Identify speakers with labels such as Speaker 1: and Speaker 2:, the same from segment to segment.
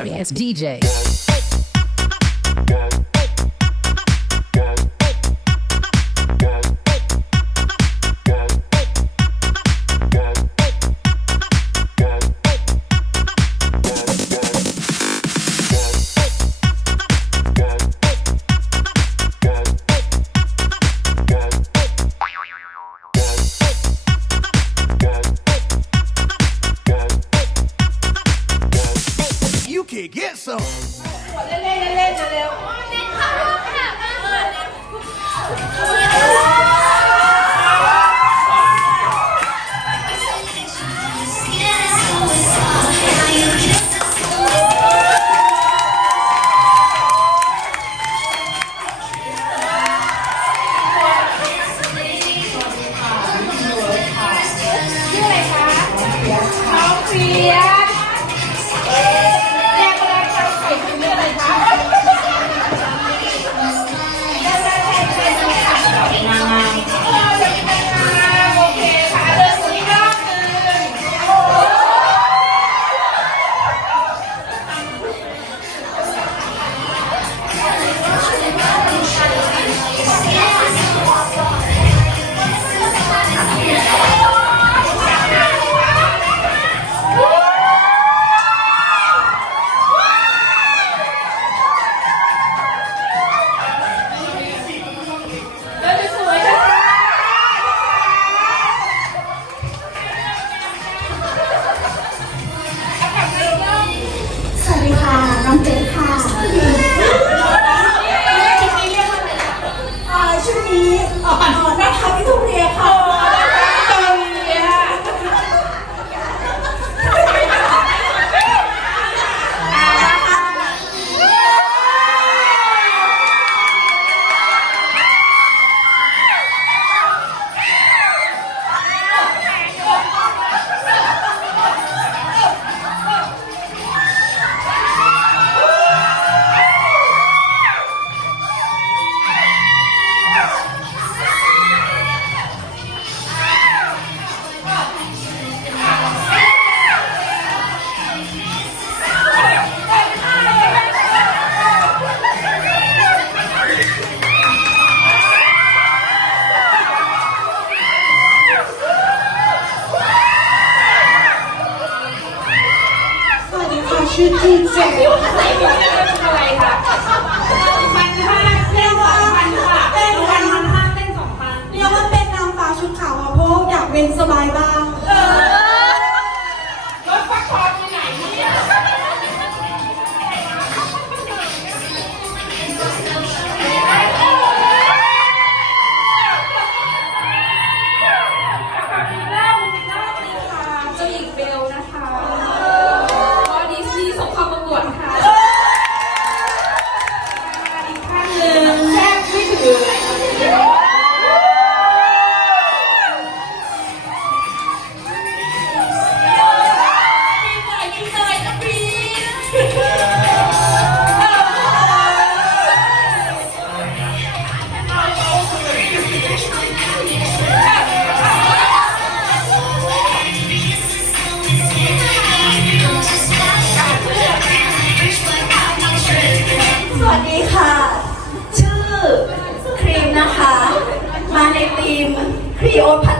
Speaker 1: Arias DJ.
Speaker 2: พี่
Speaker 3: โอพัตตา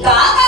Speaker 1: tá?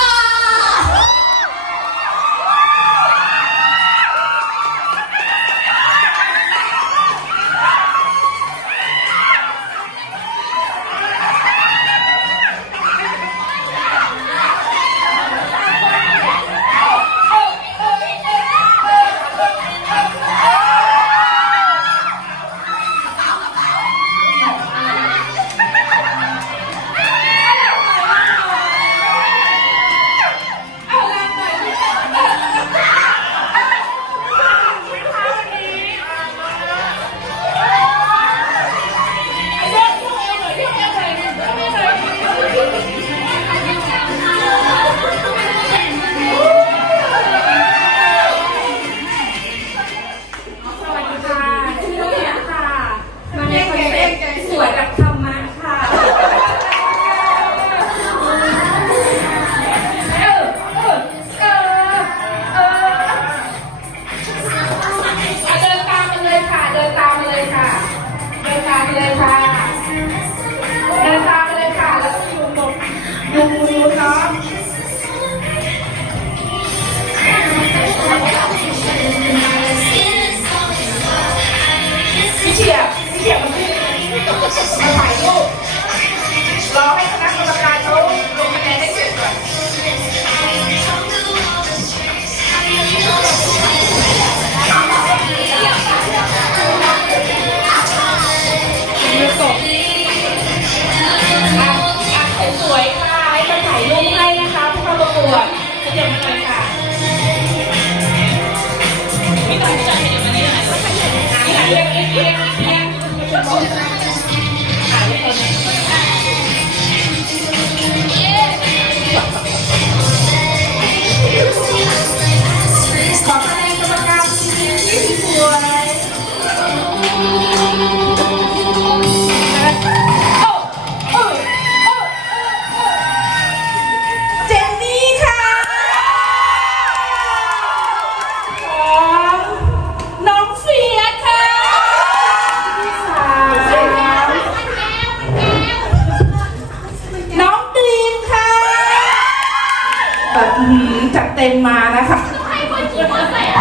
Speaker 1: ต็ม
Speaker 4: มานะ
Speaker 3: คะให้คนขี่ม
Speaker 1: อเตอร์ไซค์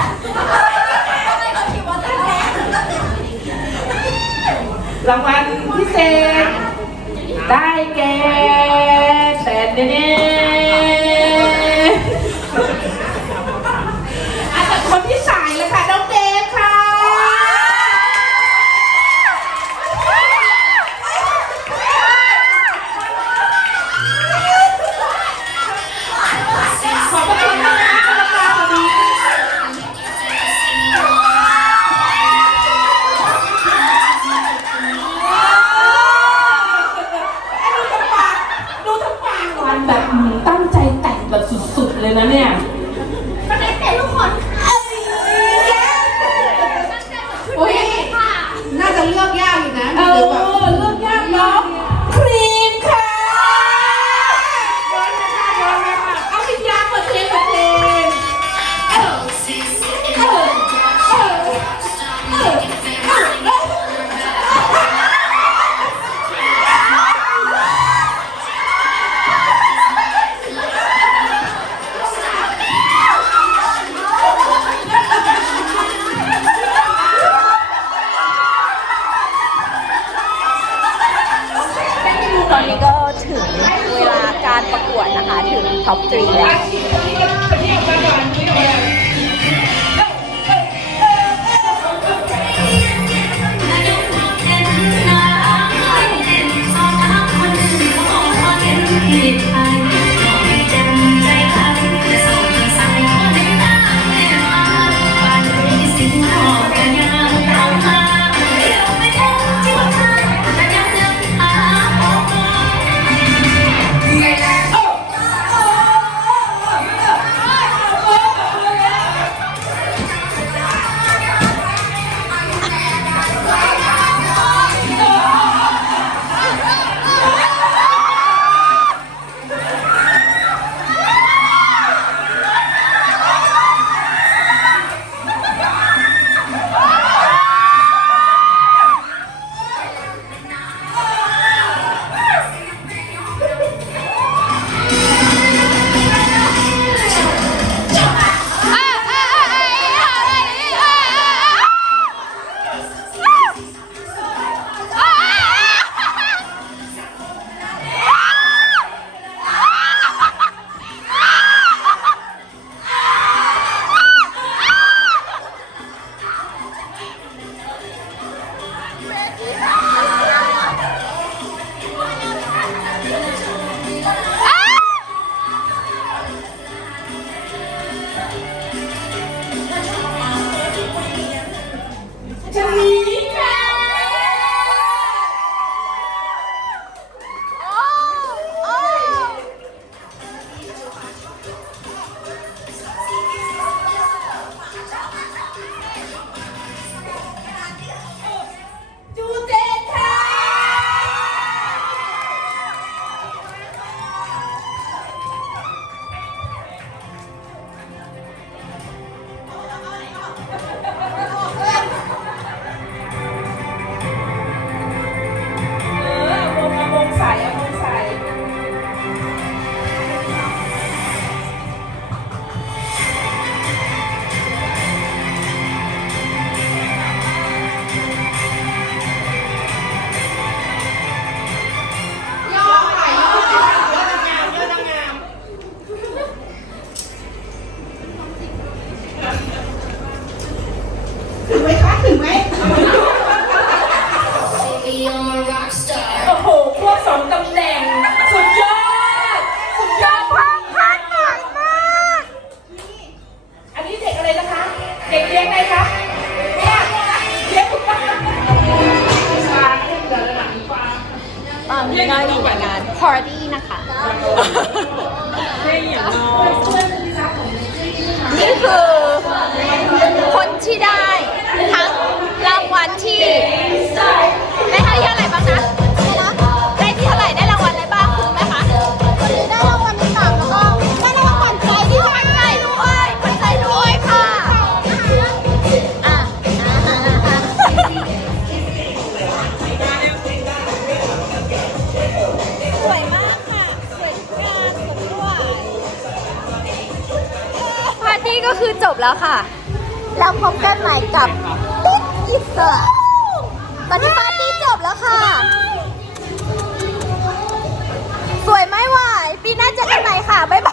Speaker 1: ให้คนขี่มอเตอร์ไซค์รางวัลพิเศษ ได้แก่แต่เนี่ นี้ก็
Speaker 5: ถึงเวลาการประกวดนะคะ ถึงท็อปทรีแล้ว
Speaker 1: Yeah. ก็อยู่ในงานพาร์
Speaker 5: ตี้นะคะนี่คือคนที่ได้ทั้งรางวัลที่ แล้วค่ะ แล้วพบกันใหม่กับติ๊กอิสระตอนนี้ปาร์ตี้จบแล้วค่ะ สวยไหมวายปีหน้าเจอกันใหม่ค่ะ บ๊ายบาย